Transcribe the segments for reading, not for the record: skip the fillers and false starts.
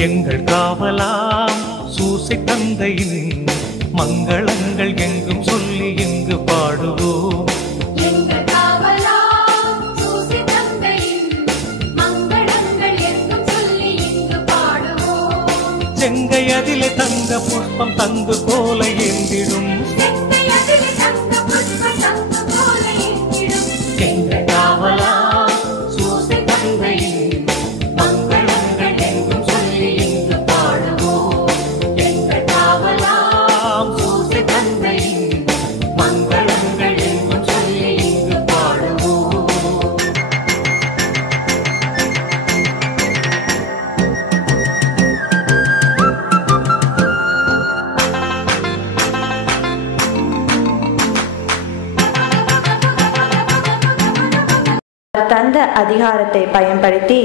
எங்கள் காவலாம் சூசை தந்தையின் மங்களங்கள் எங்கும் சொல்லி இங்கு பாடுவோம். எங்கள் காவலாம் சூசை தந்தையின் மங்களங்கள் எங்கும் சொல்லி இங்கு பாடுவோம். செங்கை அதிலே தங்க புஷ்பம் தங்கு போல ஏந்திடும். எங்கள் காவலாம் சூசை தந்தையின் மங்களங்கள் எங்கும் சொல்லி இங்கு பாடுவோம். எங்கள் காவலாம் சூசை தந்தையின் மங்களங்கள் எங்கும் சொல்லி இங்கு பாடுவோம். தந்த அதிகாரத்தை பயன்படுத்தி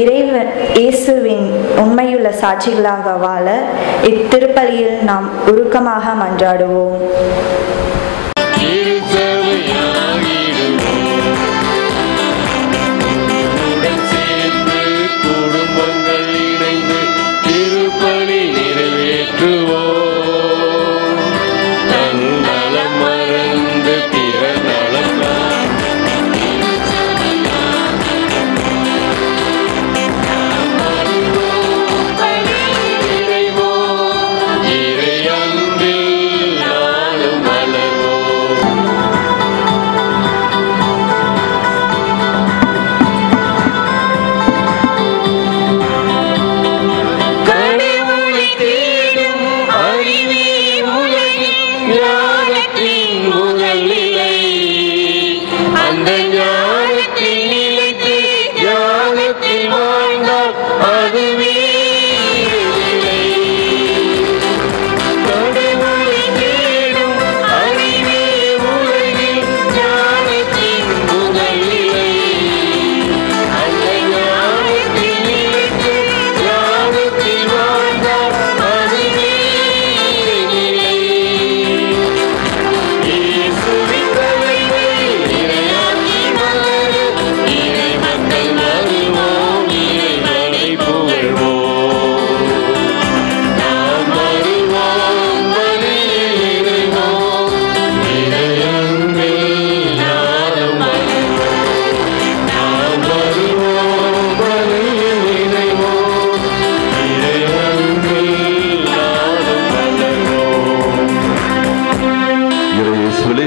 இறைவன் இயேசுவின் உண்மையுள்ள சாட்சிகளாக வாழ இத்திருப்பலியில் நாம் உருக்கமாக மன்றாடுவோம்.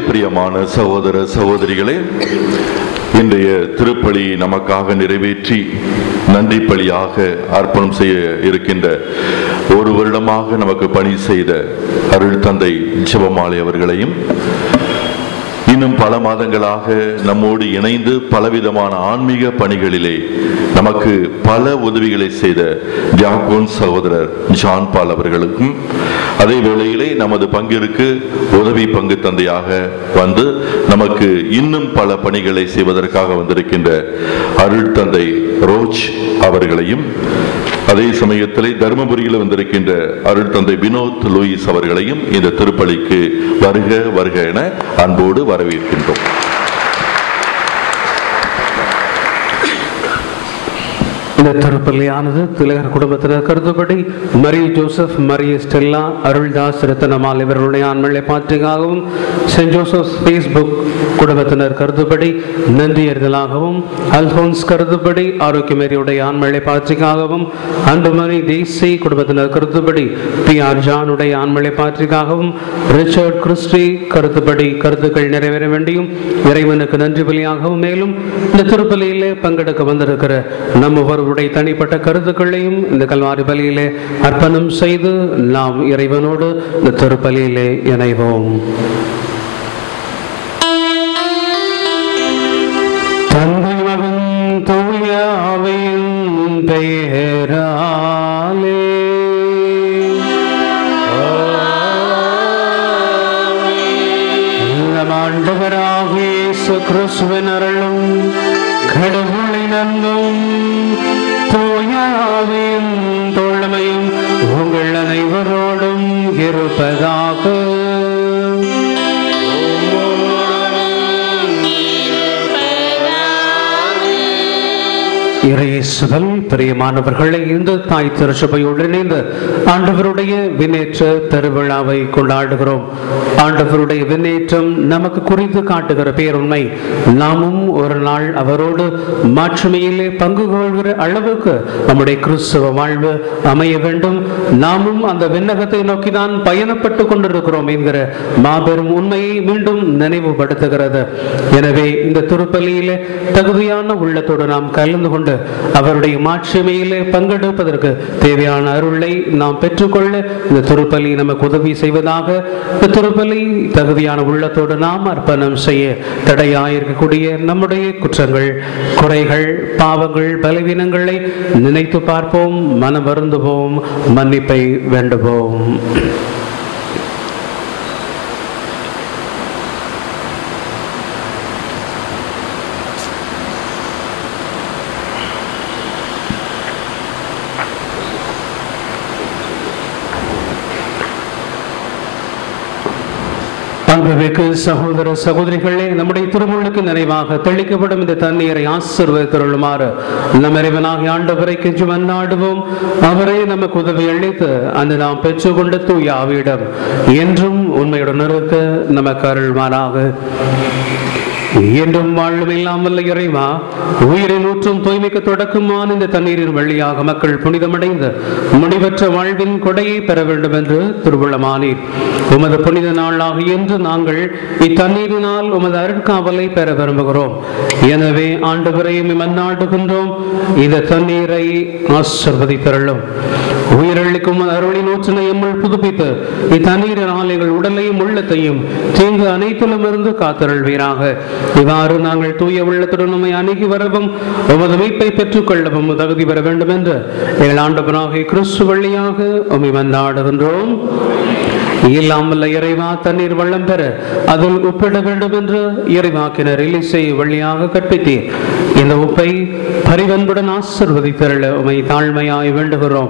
பிரியமான சகோதர சகோதரிகளே, இன்றைய திருப்பலி நமக்காக நிறைவேற்றி நன்றி பலியாக அர்ப்பணம் செய்ய இருக்கின்ற ஒரு வருடமாக நமக்கு பணி செய்த அருள் தந்தை ஜெபமாலை அவர்களையும், இன்னும் பல மாதங்களாக நம்மோடு இணைந்து பலவிதமான ஆன்மீக பணிகளிலே நமக்கு பல உதவிகளை செய்த தியாகோன் சகோதரர் ஜான் பால் அவர்களுக்கும், அதே வேளையிலே நமது பங்கிற்கு உதவி பங்கு தந்தையாக வந்து நமக்கு இன்னும் பல பணிகளை செய்வதற்காக வந்திருக்கின்ற அருள் தந்தை ரோஜ் அவர்களையும், அதே சமயத்திலே தர்மபுரியில் வந்திருக்கின்ற அருள் தந்தை வினோத் லூயிஸ் அவர்களையும் இந்த திருப்பலிக்கு வருக வருக என அன்போடு வரவேற்கின்றோம். இந்த திருப்பலியானது திலகர் குடும்பத்தினர் கருத்துப்படி மரிய ஜோசப், மரிய ஸ்டெல்லா, அருள்தாஸ், ரத்தனமால் இவர்களுடைய ஆண்மழை பாற்றிக்காகவும், சென்ட் ஜோசப் ஃபேஸ்புக் குடும்பத்தினர் கருத்துப்படி நன்றியர்களாகவும், அல்போன்ஸ் கருத்துப்படி ஆரோக்கியமேரியுடைய ஆண்மழை பாற்றிக்காகவும், அன்புமணி தேசி குடும்பத்தினர் கருத்துப்படி பி ஆர் ஜானுடைய ஆண்மழை பாற்றிக்காகவும், ரிச்சர்ட் கிறிஸ்டி கருத்துப்படி கருத்துக்கள் நிறைவேற வேண்டியும் இறைவனுக்கு நன்றி பலியாகவும், மேலும் இந்த திருப்பலியிலே பங்கெடுக்க வந்திருக்கிற நம்ம ஒருவருடைய தனிப்பட்ட கருத்துக்களையும் இந்த கல்வாரி பலியிலே அர்ப்பணம் செய்து நாம் இறைவனோடு இந்த திருப்பலியிலே இணைவோம். தந்தை, மகன், தூய ஆவியின் பெயராலே நம் ஆண்டவராகிய இயேசு கிறிஸ்துவின் அருளும் கடவுளின் அன்பும் தூய ஆவியின் தோழமையும் உங்கள் அனைவரோடும் இருப்பதாக. இயேசுவில் பிரியமானவர்களை, இந்த தாய் திருச்சபையோடு இணைந்து ஆண்டவருடைய விண்ணேற்ற திருவிழாவை கொண்டாடுகிறோம். ஆண்டவருடைய விண்ணேற்றம் நமக்கு குறித்து காட்டுகிற பேருண்மை. நாமும் ஒரு நாள் அவரோடு மாற்றுமையிலே பங்கு கொள்கிற அளவுக்கு நம்முடைய கிறிஸ்தவ வாழ்வு அமைய வேண்டும். நாமும் அந்த விண்ணகத்தை நோக்கி தான் பயணப்பட்டு கொண்டிருக்கிறோம் என்கிற மாபெரும் உண்மையை மீண்டும் நினைவுபடுத்துகிறது. எனவே இந்த திருப்பலியிலே தகுதியான உள்ளத்தோடு நாம் கலந்து கொண்டு அவருடைய மாட்சிமையிலே பங்கெடுப்பதற்கு தேவையான அருளை நாம் பெற்றுக்கொள்ள இந்த திருப்பலி நமக்கு உதவி செய்வதாக. இந்த திருப்பலி தகுதியான உள்ளத்தோடு நாம் அர்ப்பணம் செய்ய தடையாயிருக்கக்கூடிய நம்முடைய குற்றங்கள், குறைகள், பாவங்கள், பலவீனங்களை நினைத்து பார்ப்போம், மனம் வருந்துவோம், மன்னிப்பை வேண்டுவோம். அன்புமிக்க சகோதர சகோதரிகளே, நம்முடைய திருமுழுக்கு நிறைவாக தெளிக்கப்படும் இந்த தண்ணீரை ஆசீர்வதித்தருளுமாறு நம் இறைவனாகிய ஆண்டவரை கெஞ்சி மன்றாடுவோம். அவரை நமக்கு உதவி அளித்து அந்த நாம் பெற்றுக்கொண்ட தூய ஆவியிடம் என்றும் உண்மையுடன் இருக்க நமக்கு அருள்மாறாக. என்றும் வாழும் இல்லாமல் இறைவா, உயிரின் ஊற்றும் தூய்மைக்கு தொடக்கமான இந்த தண்ணீரின் வழியாக மக்கள் புனிதமடைந்து முடிவற்ற வாழ்வின் கொடையை பெற வேண்டும் என்று திருவுளமானீர். உமது புனித நாளாக இன்று நாங்கள் இத்தண்ணீரினால் உமது அருட்காவலை பெற விரும்புகிறோம். எனவே ஆண்டவரை மன்றாடுகின்றோம், இந்த தண்ணீரை ஆசீர்வதித்தருளும். உயிரளிக்கும் அருளின் ஊற்றினை எம்முள் புதுப்பித்து இத்தண்ணீரினால் எங்கள் உடலையும் உள்ளத்தையும் தீங்கு அனைத்திலும் இருந்து காத்தருள்வீராக. இவ்வாறு நாங்கள் தூய உள்ளத்துடன் உம்மை அணுகி வரவும் உமது மீட்பை பெற்றுக் கொள்ளவும் தகுதி பெற வேண்டும் என்று எங்கள் ஆண்டவராகிய கிறிஸ்து வழியாக உம்மை மன்றாடுகின்றோம். இல்லாமல் இறைவா, தண்ணீர் வள்ளம் பெற அதில் உப்பிட வேண்டும் என்று இறைவாக்கினர் எலிசை வழியாக கற்பித்தீர். இந்த உப்பை பரிவன்புடன் ஆசீர்வதித்தருள உம்மை தாழ்மையாய் வேண்டுகிறோம்.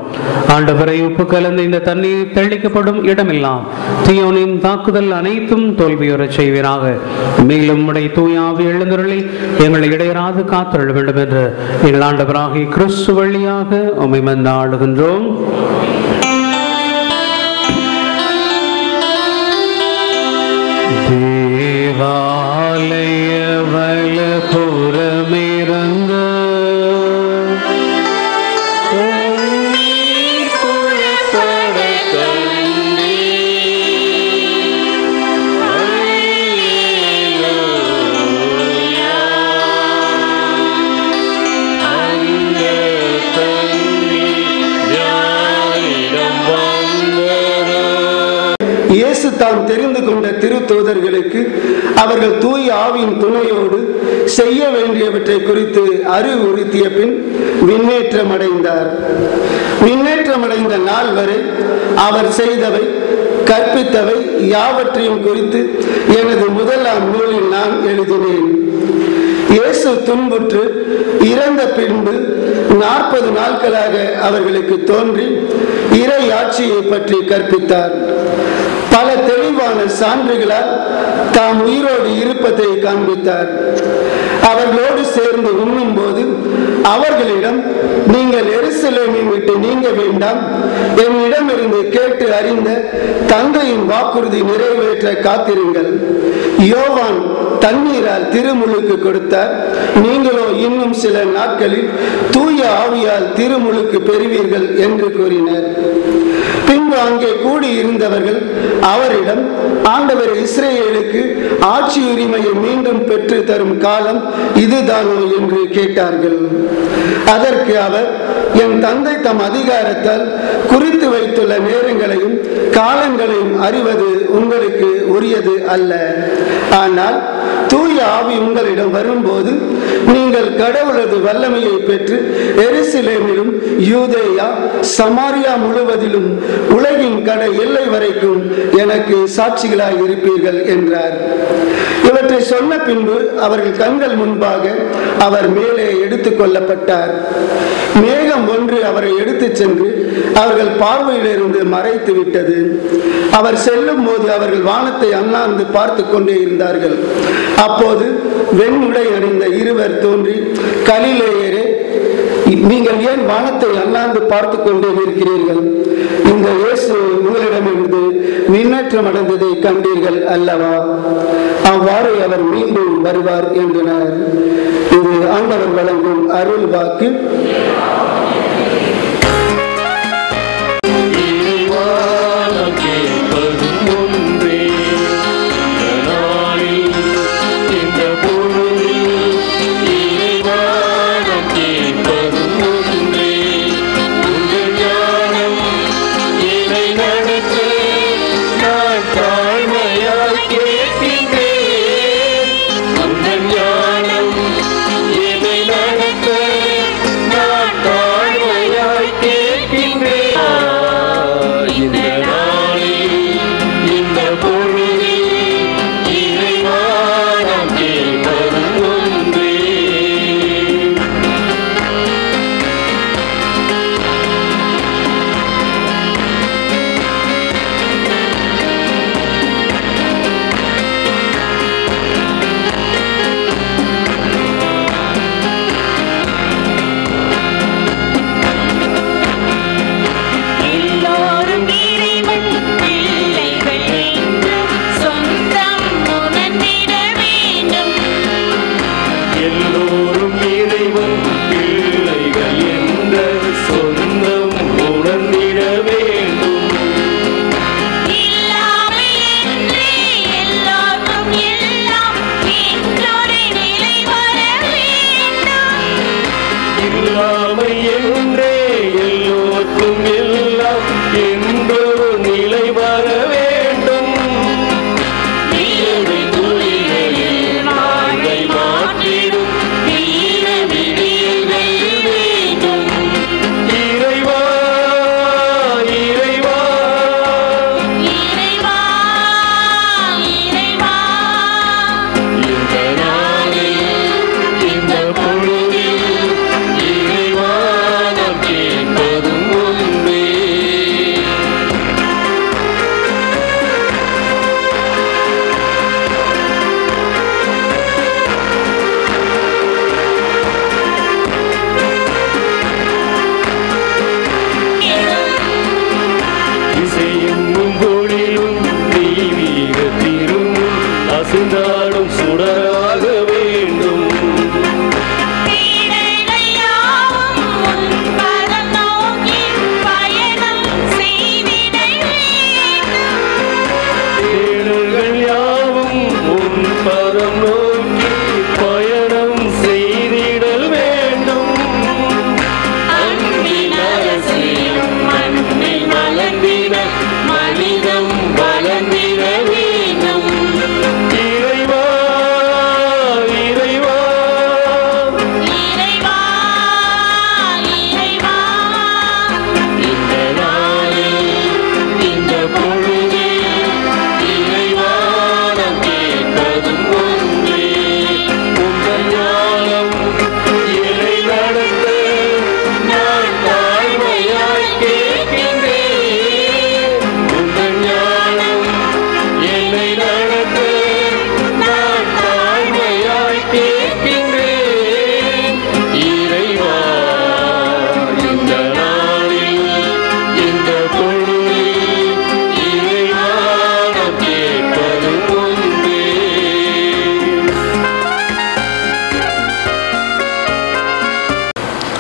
ஆண்டவரை, உப்பு கலந்து இந்த தண்ணீர் தெளிக்கப்படும் இடமெல்லாம் தீயோனின் தாக்குதல் அனைத்தும் தோல்வியுறச் செய்வீராக. மேலும் உடைய தூய ஆவி எழுந்தருளி எங்களை இடையராது காத்தருள வேண்டும் என்று எங்கள் ஆண்டவராகிய கிறிஸ்து வழியாக உம்மை மன்றாடுகின்றோம். தேவாலய வலப்புறமிருந்த இயேசு தாம் தெரிந்து கொண்ட திருத்தூதர்களுக்கு அவர்கள் தூய ஆவியின் துணையோடு செய்ய வேண்டியவற்றை குறித்து அறிவுறுத்திய பின் விண்ணேற்றமடைந்தார். விண்ணேற்றமடைந்த நாள் வரை அவர் செய்தவை, கற்பித்தவை யாவற்றையும் குறித்து எனது முதலாம் நூலில் நான் எழுதினேன். இயேசு துன்புற்று இறந்த பின்பு 40 நாட்களாக அவர்களுக்கு தோன்றி இறை ஆட்சியை பற்றி கற்பித்தார். பல தெளிவான சான்றுகளால் தாம் உயிரோடு இருப்பதை காண்பித்தார். அவர்களோடு சேர்ந்து உண்ணும் போது அவர்களிடம், நீங்கள் எருசலேமை விட்டு நீங்க வேண்டாம், என்னிடமிருந்து கேட்டு அறிந்த தந்தையின் வாக்குறுதி நிறைவேற்ற காத்திருங்கள். யோவான் தண்ணீரால் திருமுழுக்கு கொடுத்தார், நீங்களோ இன்னும் சில நாட்களில் தூய ஆவியால் திருமுழுக்கு பெறுவீர்கள் என்று கூறினர். பின்பு அங்கே கூடியிருந்தவர்கள் அவரிடம், ஆண்டவர் இஸ்ரேலுக்கு ஆட்சி உரிமையை மீண்டும் பெற்று தரும் காலம் இதுதானோ என்று கேட்டார்கள். அதற்கு அவர், என் தந்தை தம் அதிகாரத்தால் குறித்து வைத்துள்ள நேரங்களையும் காலங்களையும் அறிவது உங்களுக்கு உரியது அல்ல. ஆனால் தூய ஆவி உங்களிடம் வரும்போது நீங்கள் கடவுளது வல்லமையை பெற்று எருசலேமிலும் யூதேயா சமாரியா முழுவதிலும் உலகின் கடை எல்லை வரைக்கும் எனக்கு சாட்சிகளாய் இருப்பீர்கள் என்றார். இவற்றை சொன்ன பின்பு அவர்கள் கண்கள் முன்பாக அவர் மேலே எடுத்துக் கொள்ளப்பட்டார். மேகம் ஒன்று அவரை எடுத்துச் சென்று அவர்கள் பார்வையிலிருந்து மறைத்து விட்டது. அவர் செல்லும் போது அவர்கள் வானத்தை அண்ணாந்து பார்த்து கொண்டே இருந்தார்கள். அப்போது வெண்முடை அணிந்த இருவர் தோன்றி, கலிலேயரே, நீங்கள் ஏன் வானத்தை அண்ணாந்து பார்த்து கொண்டே இருக்கிறீர்கள்? இந்த இயேசு உங்களிடமிருந்து விண்ணேற்றம் அடைந்ததை கண்டீர்கள் அல்லவா? அவ்வாறு அவர் மீண்டும் வருவார் என்றனர். இது ஆண்டவர் வழங்கும் அருள் வாக்கு.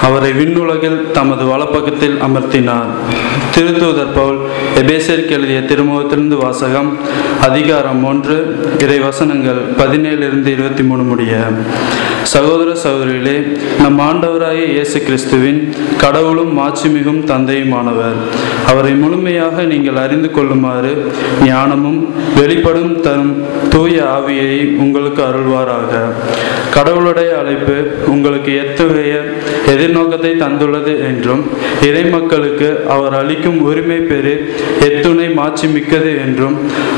அவரை விண்ணுலகில் தமது வலப்பக்கத்தில் அமர்த்தினார். திருத்தூதர் பவுல் எபேசியருக்கு எழுதிய திருமுகத்திலிருந்து வாசகம். அதிகாரம் 1 இறைவசனங்கள் 17-23 முடிய. சகோதர சகோதரிகளே, நம் ஆண்டவராகிய இயேசு கிறிஸ்துவின் கடவுளும் மாட்சிமிகும் தந்தையுமானவர் அவரை முழுமையாக நீங்கள் அறிந்து கொள்ளுமாறு ஞானமும் வெளிப்படும் தரும் தூய ஆவியை உங்களுக்கு அருள்வாராக. கடவுளுடைய அழைப்பு உங்களுக்கு எத்தகைய எதிர்நோக்கத்தை தந்துள்ளது என்றும் இறை மக்களுக்கு அவர் அளிக்கும் உரிமை பெறு எத்துணை மாட்சி மிக்கது என்றும்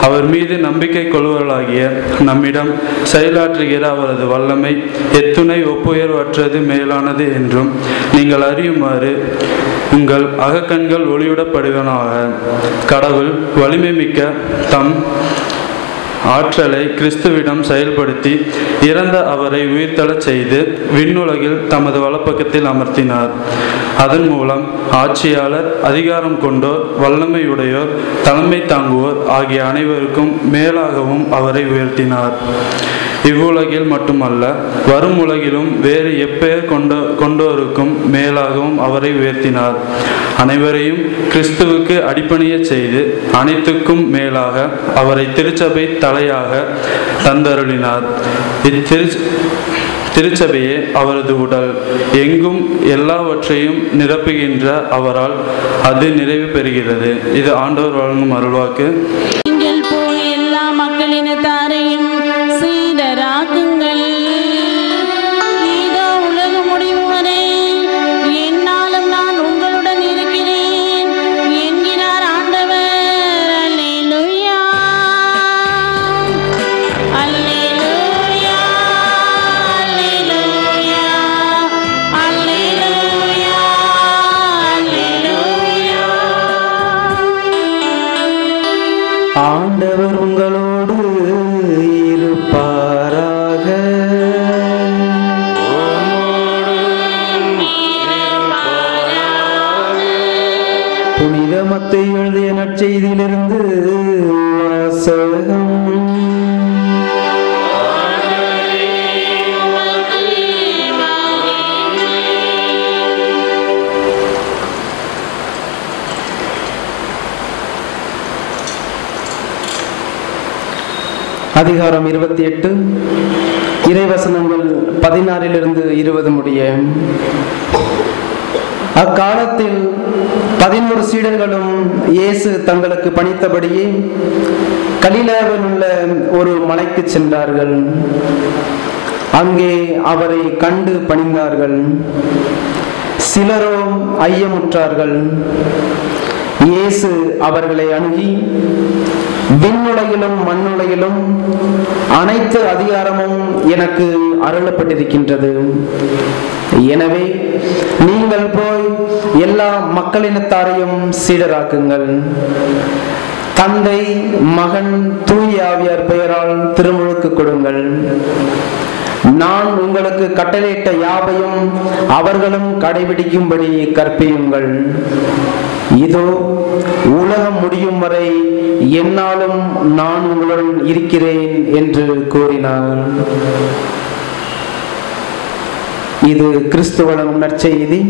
அவர் மீது நம்பிக்கை கொள்வர்களாகிய நம்மிடம் செயலாற்றுகிற அவரது வல்லமை எத்துணை ஒப்புயர்வற்றது மேலானது என்றும் நீங்கள் அறியுமாறு உங்கள் அகக்கண்கள் ஒளிவிடப்படுவனாக. கடவுள் வலிமை மிக்க தம் ஆற்றலை கிறிஸ்துவிடம் செயல்படுத்தி இறந்த அவரை உயிர்த்தெழச் செய்து விண்ணுலகில் தமது வலப்பக்கத்தில் அமர்த்தினார். அதன் மூலம் ஆட்சியாளர், அதிகாரம் கொண்டோர், வல்லமையுடையோர், தலைமை தாங்குவோர் ஆகிய அனைவருக்கும் மேலாகவும் அவரை உயர்த்தினார். இவ்வுலகில் மட்டுமல்ல, வரும் உலகிலும் வேறு எப்பெயர் கொண்டோருக்கும் மேலாகவும் அவரை உயர்த்தினார். அனைவரையும் கிறிஸ்துவுக்கு அடிபணியச் செய்து அனைத்துக்கும் மேலாக அவரை திருச்சபை தலையாக தந்தருளினார். திருச்சபையே அவரது உடல். எங்கும் எல்லாவற்றையும் நிரப்புகின்ற அவரால் அது நிறைவு பெறுகிறது. இது ஆண்டவர் வழங்கும் அருள்வாக்கு. நீங்கள் போய் எல்லா மக்களினத்தாரையும் சீடராக்குங்கள். இதோ உலக முடிவு வரை என்னாலும் நான் உங்களுடன் இருக்கிறேன் என்கிறார் ஆண்டவர். அல்லேலூயா, அல்லேலூயா, அல்லேலூயா, அல்லேலூயா, அல்லேலூயா. ஆண்டவர் உங்களோடு இருப்பாராக. புனித மத்தேயு எழுதிய நற்செய்தியிலிருந்து வாசகம். அதிகாரம் 28, இறைவசனங்கள் 16 20 முடிய. அக்காலத்தில் 11 சீடர்களும் இயேசு தங்களுக்கு பணித்தபடியே கலிலேயாவில் உள்ள ஒரு மலைக்கு சென்றார்கள். அங்கே அவரை கண்டு பணிந்தார்கள். சிலரோ ஐயமுற்றார்கள். இயேசு அவர்களை அணுகி, விண்ணுலகிலும் மண்ணுலகிலும் அனைத்து அதிகாரமும் எனக்கு அருளப்பட்டிருக்கின்றது. எனவே நீங்கள் போய் எல்லா மக்களினத்தாரையும் சீடராக்குங்கள். தந்தை, மகன், தூய ஆவியார் பெயரால் திருமுழுக்கு கொடுங்கள். நான் உங்களுக்கு கட்டளையிட்ட யாவையும் அவர்களும் கடைபிடிக்கும்படி கற்பியுங்கள். இதோ உலகம் முடியும் வரை என்னாலும் நான் உங்களுடன் இருக்கிறேன் என்று கூறினார். இது கிறிஸ்து வழங்கும் நற்செய்தி.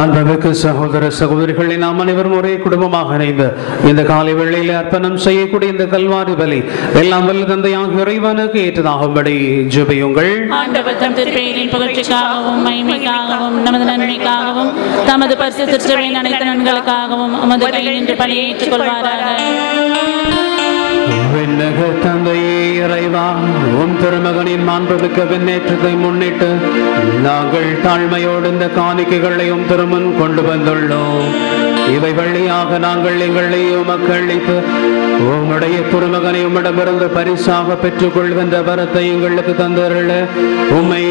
அன்புமிக்க சகோதர சகோதரிகளை நாம் அனைவரும் ஒரே குடும்பமாக இணைந்து இந்த காலை வேளையில் அர்ப்பணம் செய்யக்கூடிய இந்த கல்வாரி பலி எல்லாம் வல்ல தந்தையாகிய இறைவனுக்கு ஏற்றதாகும்படி ஜெபியுங்கள். ஆண்டவர் தம் திருப்பெயரின் புகழ்ச்சிக்காகவும் மகிமைக்காகவும் நமது நன்மைக்காகவும் தமது பரிசுத்த திருச்சபையின் அனைத்து நன்மைகளுக்காகவும் உமது கையில் நின்று பணியை ஏற்றுக்கொள்வாராக. விண்ணக தந்தையே இறைவா, உம் திருமகனின் மாண்புமிக்க விண்ணேற்றத்தை முன்னிட்டு நாங்கள் தாழ்மையோடு இந்த காணிக்கைகளையும் திருமன் கொண்டு வந்துள்ளோம். இவை வழியாக நாங்கள் எங்களை உமக்கு அளித்து உம்முடைய திருமகனை உம்மிடமிருந்து பரிசாக பெற்றுக் கொள்கின்ற வரத்தை எங்களுக்கு தந்தருள உம்மை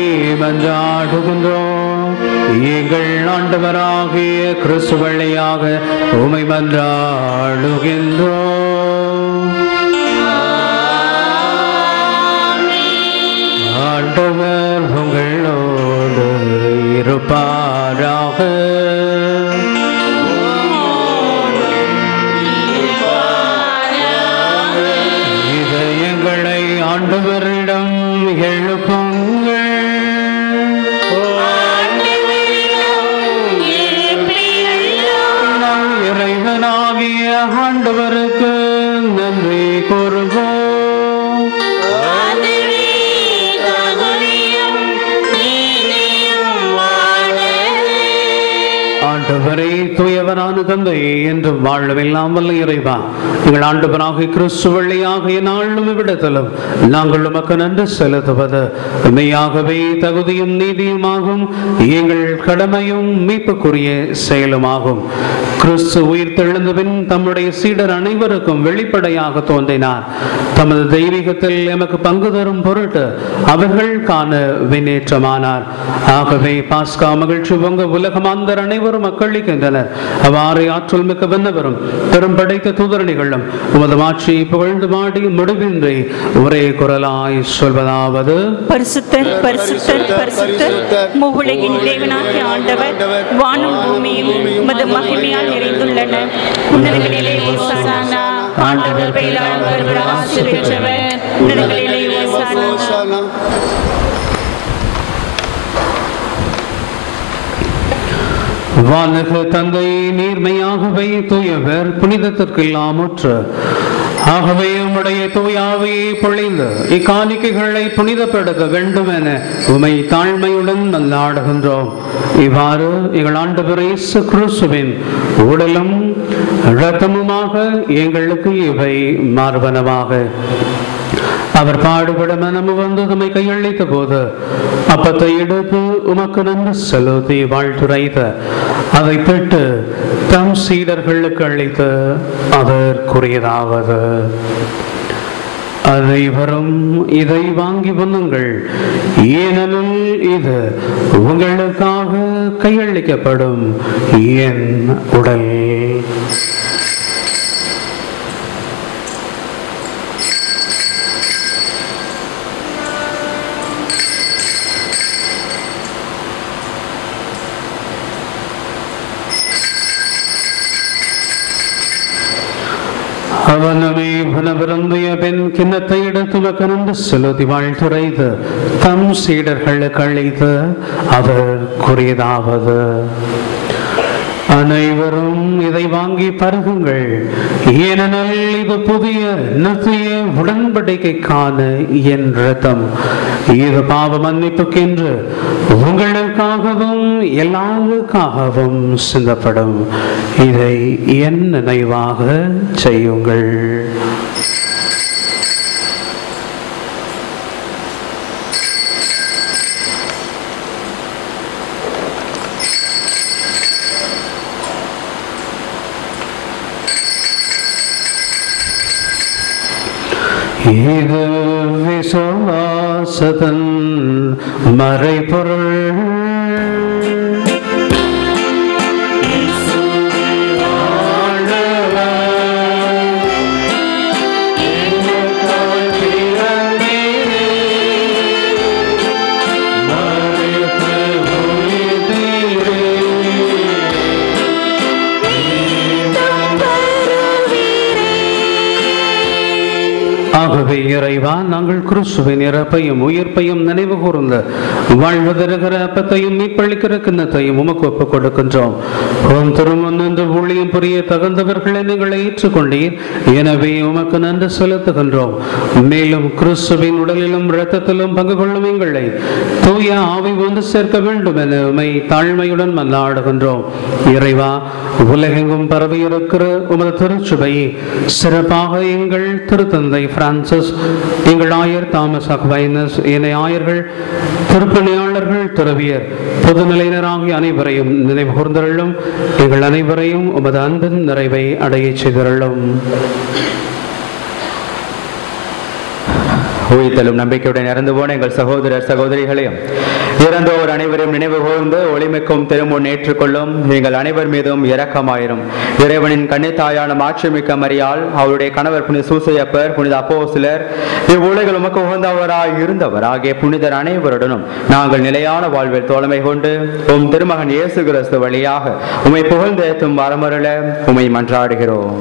மன்றாடுகின்றோம். எங்கள் ஆண்டவராகிய கிறிஸ்து வழியாக உம்மை மன்றாடுகின்றோம். ஆண்டவர் உங்களோடு இருப்பாராக. இதயங்களை ஆண்டவரிடம் எழுப்புங்கள். இறைவனாகிய ஆண்டவருக்கு நன்றி கூறுவோம். ஆண்டவரே, தூயவரான தந்தையே, என்றும் வாழவெல்லாம் வல்ல இறைவா, எங்கள் ஆண்டவராகிய கிறிஸ்து வழியாக நாளும் விடத்தலும் நாங்கள் உமக்கு நன்றி செலுத்துவது மெய்யாகவே தகுதியும் நீதியுமாகும், எங்கள் கடமையும் மீட்புக்குரிய செயலுமாகும். கிறிஸ்து உயிர் தெழுந்த பின் தம்முடைய சீடர் அனைவருக்கும் வெளிப்படையாக தோன்றினார். தமது தெய்வீகத்தில் எமக்கு பங்கு தரும் பொருட்டு அவர்கள் காண விண்ணேற்றமானார். ஆகவே பாஸ்கா மகிழ்ச்சி பொங்க உலகமாந்தர் அனைவரும் மக்களிக்கின்றனர். அவ்வாறு ஆற்றல் மிக்க வென்னவரும் பெரும் படைத்த தூதரணிகளும் உமது மாட்சியை புகழ்ந்து பாடி முடிவின்றி ஒரே குரலாய் சொல்வதாவது: பரிசுத்தர் பரிசுத்தர் பரிசுத்தர், முழுகின் தேவனாகிய ஆண்டவர், வானம் பூமியும் உமது மகிமையால் நிறைந்துள்ளன. உன்னதங்களிலே ஓசானா, ஆண்டவர் பெயரால் வருகிறவர் ஆசி பெற்றவர். உன்னதங்களிலே ஓசானா. வானக தந்தை, நீர்மையாகவே தூயவர், புனிதத்திற்கெல்லாம் முற்று. ஆகவே உம்முடைய தூயாவையை பொழிந்து இக்காணிக்கைகளை புனிதப்படுத்த வேண்டும் என உமை தாழ்மையுடன் மன்றாடுகின்றோம். இவ்வாறு எங்கள் ஆண்டவர் இயேசு கிறிஸ்துவின் உடலும் இரத்தமுமாக எங்களுக்கு இவை மார்பனமாக. அவர் பாடுபட மனமு வந்து தம்மை கையளித்த போது அப்பத்தை எடுத்து உமக்கு நன்றி செலுத்தி வாழ்த்துரைத்த அதை பெற்று தம் சீடர்களுக்கு அளித்து அவர் கூறியதாவது: அனைவரும் இதை வாங்கி உண்ணுங்கள், ஏனெனில் இது உங்களுக்காக கையளிக்கப்படும் என் உடல். அவனமே புனபிறந்திய பெண் கிண்ணத்தை எடுத்து நன்றி செலுத்தி வாழ்த்துரைத்து தம் சீடர்களுக்கு அளித்து அவர் கூறியதாவது: அனைவரும் இதை வாங்கி பருகுங்கள், ஏனெனில் இது புதிய நித்திய உடன்படிக்கைக்கான என் இரத்தம். இது பாவ மன்னிப்புக்கென்று உங்களுக்காகவும் எல்லாருக்காகவும் சிந்தப்படும். இதை என் நினைவாக செய்யுங்கள். இது விசுவாசத்தின் மறைபொருள். ஆகவே இறைவா, நாங்கள் கிறிஸ்துவின் இறப்பையும் உயிர்ப்பையும் நினைவு கூர்ந்த வாழ்வு தருகிற அப்பத்தையும் மீட்பளிக்கிற கிண்ணத்தையும் உமக்கு ஒப்புக் கொடுக்கின்றோம். உம் திருமுன் நின்று ஊழியம் புரிய தகுந்தவர்களை நீங்கள் ஏற்றுக்கொண்டீர். எனவே உமக்கு நன்றி செலுத்துகின்றோம். மேலும் கிறிஸ்துவின் உடலிலும் இரத்தத்திலும் பங்கு கொள்ளும் எங்களை தூய ஆவி ஒன்று சேர்க்க வேண்டும் என உம்மை தாழ்மையுடன் மன்றாடுகின்றோம். இறைவா, உலகெங்கும் பரவி இருக்கிற உமது திருச்சபையை சிறப்பாக எங்கள் திருத்தந்தை பிரான்சிஸ், எங்கள் ஆயர் தாமஸ் அக்வைனஸ், இணை ஆயர்கள், திருப்பணியாளர்கள், துறவியர், பொதுநிலையினராகிய அனைவரையும் நினைவு கூர்ந்தருளும். எங்கள் அனைவரையும் உமது அன்பின் நிறைவை அடைய செய்தருளும். உயிர்த்தலும் நம்பிக்கையுடன் இறந்து போன எங்கள் சகோதரர் சகோதரிகளையும் இறந்தோர் அனைவரும் நினைவு கூர்ந்து ஒளிமிக்கும் திருமுன் ஏற்றுக்கொள்ளும். எங்கள் அனைவர் மீதும் இரக்கமாயிரும். இறைவனின் கன்னித்தாயான மாட்சிமிக்க மரியாள், அவருடைய கணவர் புனித சூசையப்பர், புனித அப்போஸ்தலர், இவ்வுலகில் உமக்கு உகந்தவராய் இருந்தவர் ஆகிய புனிதர் அனைவருடனும் நாங்கள் நிலையான வாழ்வில் தோழமை கொண்டு உம் திருமகன் இயேசு கிறிஸ்து வழியாக உம்மை புகழ்ந்தேத்தும் வரமருள உம்மை மன்றாடுகிறோம்.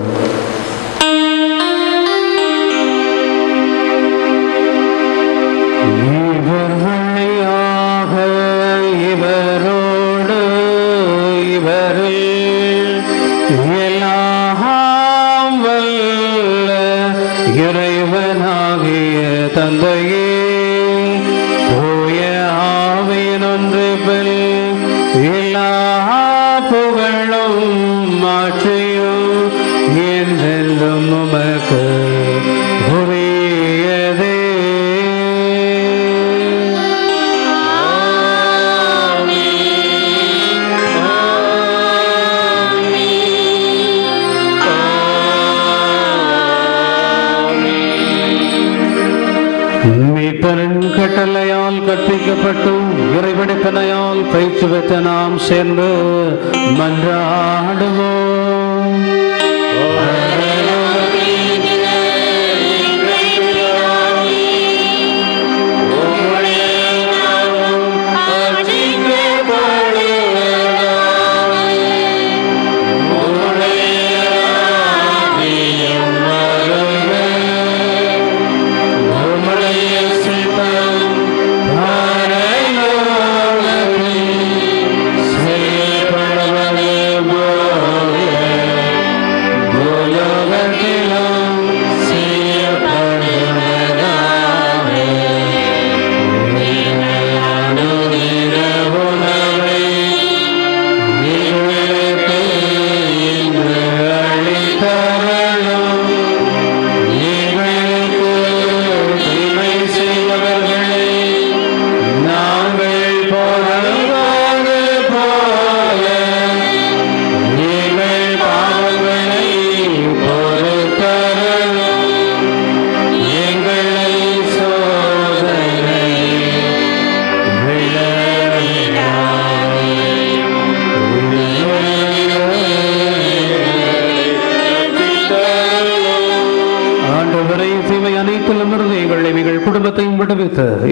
கட்டளையால் கற்பிக்கப்பட்டும் இறைவனுக்கனையால் பயிற்சி பெற்ற நாம் சேர்ந்து மன்றாடுவோம்.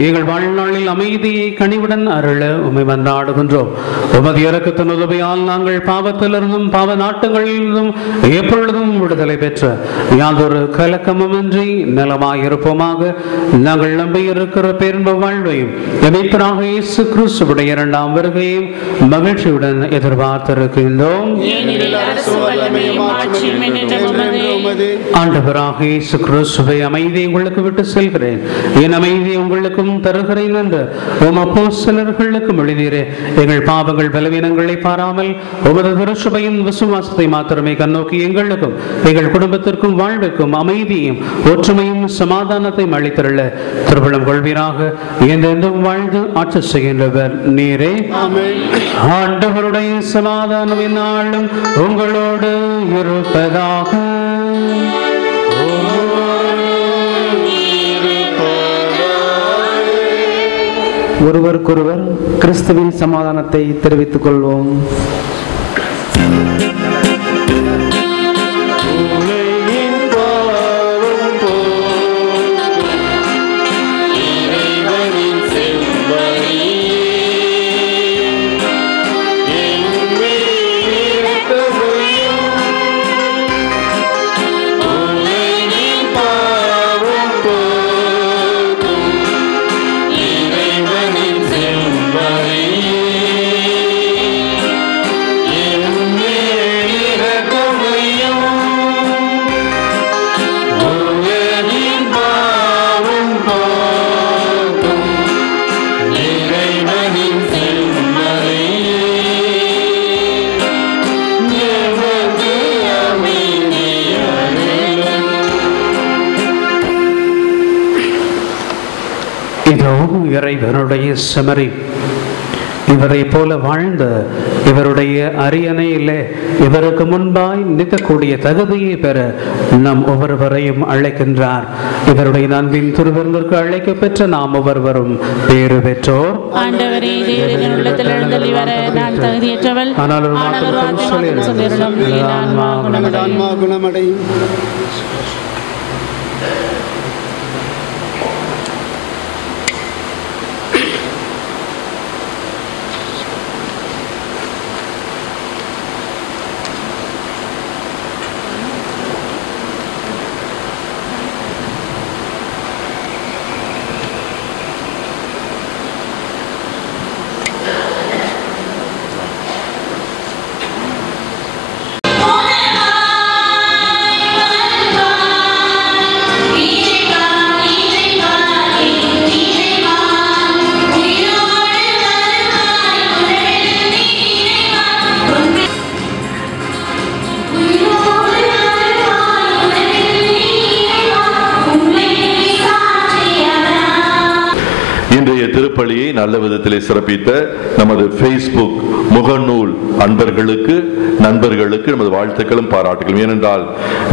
எங்கள் வாழ்நாளில் அமைதியை கனிவுடன் அருள உம்மை மன்றாடுகின்றோம். உமது இரக்கத்தின் உதவியால் நாங்கள் பாவத்திலிருந்தும் பாவ நாட்டங்களிலிருந்தும் எப்பொழுதும் விடுதலை பெற்ற யாதொரு கலக்கமுமின்றி நலமாயிருப்போமாக. நாங்கள் நம்பியிருக்கிற பேரின்ப வாழ்வையும் எமைத்தராக இயேசு கிறிஸ்துவுடைய இரண்டாம் வருகையையும் மகிழ்ச்சியுடன் எதிர்பார்த்திருக்கின்றோம். ஆண்டவராக இயேசு கிறிஸ்துவை அமைதியை உங்களுக்கு விட்டு செல்கிறேன், என் அமைதியை உங்களுக்கும் தருகிறேன் என்று உம் அப்போஸ்தலர்களுக்கும் எழுதினீரே. எங்கள் பாவங்கள் பலவீனங்களை பாராமல் உமது திருச்சபையின் விசுவாசத்தை மாத்திரமே கண்ணோக்கி எங்களுக்கும் எங்கள் குடும்பத்திற்கும் வாழ்வுக்கும் அமைதியும் ஒற்றுமையும் சமாதானத்தையும் அளித்தருள திருப்பலம் கொள்வீராக. என்றென்றும் வாழ்ந்து ஆட்சி செய்கின்றவர் நீரே. ஆண்டவருடைய சமாதானம் எந்நாளும் உங்களோடு இருப்பதாக. ஒருவருக்கொருவர் கிறிஸ்துவின் சமாதானத்தை தெரிவித்துக் கொள்வோம். போக்கும் இறைவனுடைய செமரி. இவரை போல வாழ்ந்த இவருடைய அரியணையிலே இவருக்கு முன்பாய் நிற்கக்கூடிய தகுதியை பெற நம் ஒவ்வொருவரையும் அழைக்கின்றார். இவருடைய அன்பின் திருவிருந்திற்கு அழைக்க பெற்ற நாம் ஒவ்வொருவரும் பேறு பெற்றோர். ஆண்டவரே, தேவரின் உள்ளத்தில் எழுந்தள்ளி வர நான் தகுதியற்றவள். ஆனால் ஒரு வார்த்தை சொல்லியிருந்தோம், ஆன்மா குணமடையும். திருப்பலியை நல்ல விதத்திலே சிறப்பித்த நமது Facebook முகநூல் அன்பர்களுக்கு நண்பர்களுக்கு நமது வாழ்த்துக்களும் பாராட்டுகளும். ஏனென்றால்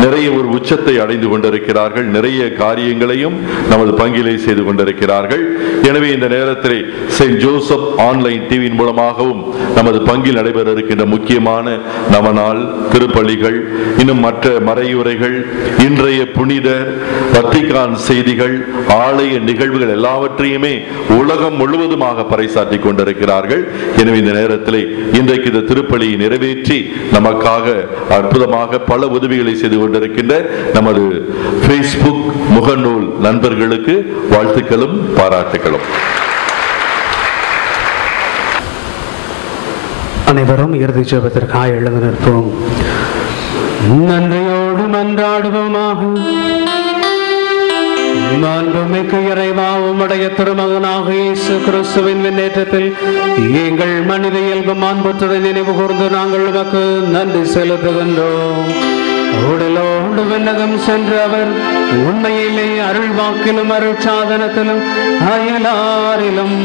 நிறைய ஒரு உச்சத்தை அடைந்து கொண்டிருக்கிறார்கள், நிறைய காரியங்களையும் நமது பங்கிலே செய்து கொண்டிருக்கிறார்கள். எனவே இந்த நேரத்திலே செயின்ட் ஜோசப் ஆன்லைன் டிவியின் மூலமாகவும் நமது பங்கில் நடைபெற இருக்கின்ற முக்கியமான நவநாள் திருப்பலிகள், இன்னும் மற்ற மறையுரைகள், இன்றைய புனிதர், வத்திக்கான் செய்திகள், ஆலய நிகழ்வுகள் எல்லாவற்றையுமே உலகம் முழுவதுமாக பறைசாற்றி கொண்டிருக்கிறார்கள். எனவே இந்த நேரத்தில் இன்றைக்கு இந்த திருப்பலியை நிறைவேற்றி நமக்காக அற்புதமாக பல உதவிகளை செய்து கொண்டிருக்கின்ற நமது Facebook முகநூல் நண்பர்களுக்கு வாழ்த்துக்களும் பாராட்டுகளும். அனைவரும் இறுதி ஜெபத்திற்காக எழுந்து நிற்போம். நன்றியோடு மன்றாடுவோமாக. மாண்புமிக்க இறைவா, உம்முடைய திருமகனாக இயேசு கிறிஸ்துவின் முன்னேற்றத்தில் எங்கள் மனித இயல்பு மாண்புற்றதை நினைவு கூர்ந்து நாங்கள் உமக்கு நன்றி செலுத்துகின்றோம். உடலோடு விண்ணகம் சென்ற அவர் உண்மையிலே அருள் வாக்கிலும் அருள் சாதனத்திலும் அயலாரிலும்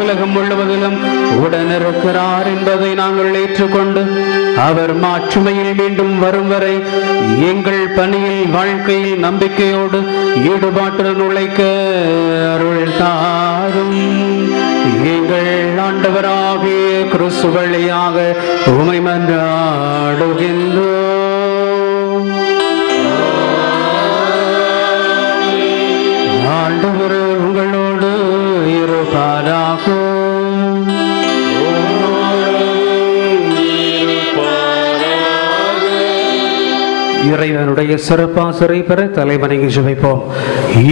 உலகம் முழுவதிலும் உடனிருக்கிறார் என்பதை நாங்கள் ஏற்றுக்கொண்டு அவர் மாட்சிமையில் மீண்டும் வரும் வரை எங்கள் பணியில் வாழ்க்கையில் நம்பிக்கையோடு ஈடுபாட்டுடன் உழைக்க அருள் தாரும். எங்கள் ஆண்டவராகிய கிறிஸ்து வழியாக உமை மன்றாடுகின்றோம். ஆண்டவர் உங்களோடு இருப்பாராக. இறைவனுடைய சிறப்பாசரை பெற தலைவணங்கி ஜெபிப்போம்.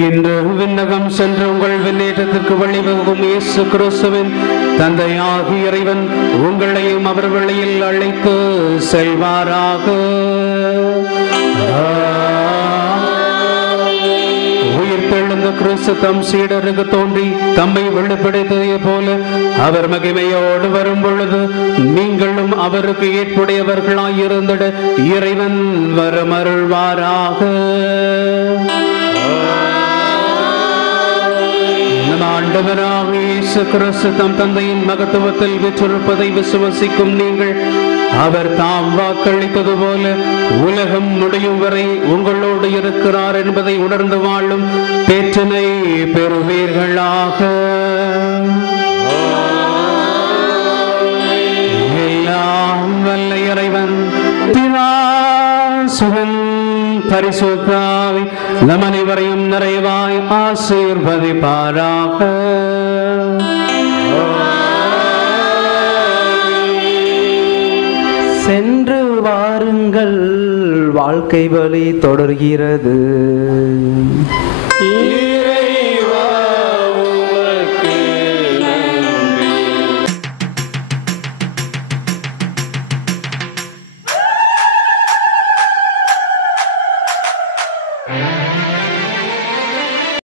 இன்று விண்ணகம் சென்று உங்கள் விண்ணேற்றத்திற்கு வழிவகுக்கும் இயேசு கிறிஸ்துவின் தந்தையாகி இறைவன் உங்களையும் அவர் வழியில் அழைத்து செல்வாராக. உயிர்த்தெழுந்த கிறிஸ்து தம் சீடருக்கு தோன்றி தம்மை வெளிப்படுத்தியது போல அவர் மகிமையோடு வரும் பொழுது நீங்களும் அவருக்கு ஏற்புடையவர்களாயிருந்திட இறைவன் வரமருள்வாராக. ஆண்டவராக இயேசு கிறிஸ்து தம் தந்தையின் மகத்துவத்தில் விற்றிருப்பதை விசுவசிக்கும் நீங்கள் அவர் தாம் வாக்களித்தது போல உலகம் முடியும் வரை உங்களோடு இருக்கிறார் என்பதை உணர்ந்து வாழும் பேற்றினை பெறுவீர்களாக. எல்லாம் வல்ல இறைவன் பிதா சுதன் பரிசுத்த ஆவி நம் அனைவரையும் நிறைவாய் ஆசீர்வதிப்பாராக. சென்று வாருங்கள், வாழ்க்கை வழி தொடர்கிறது. Thank you.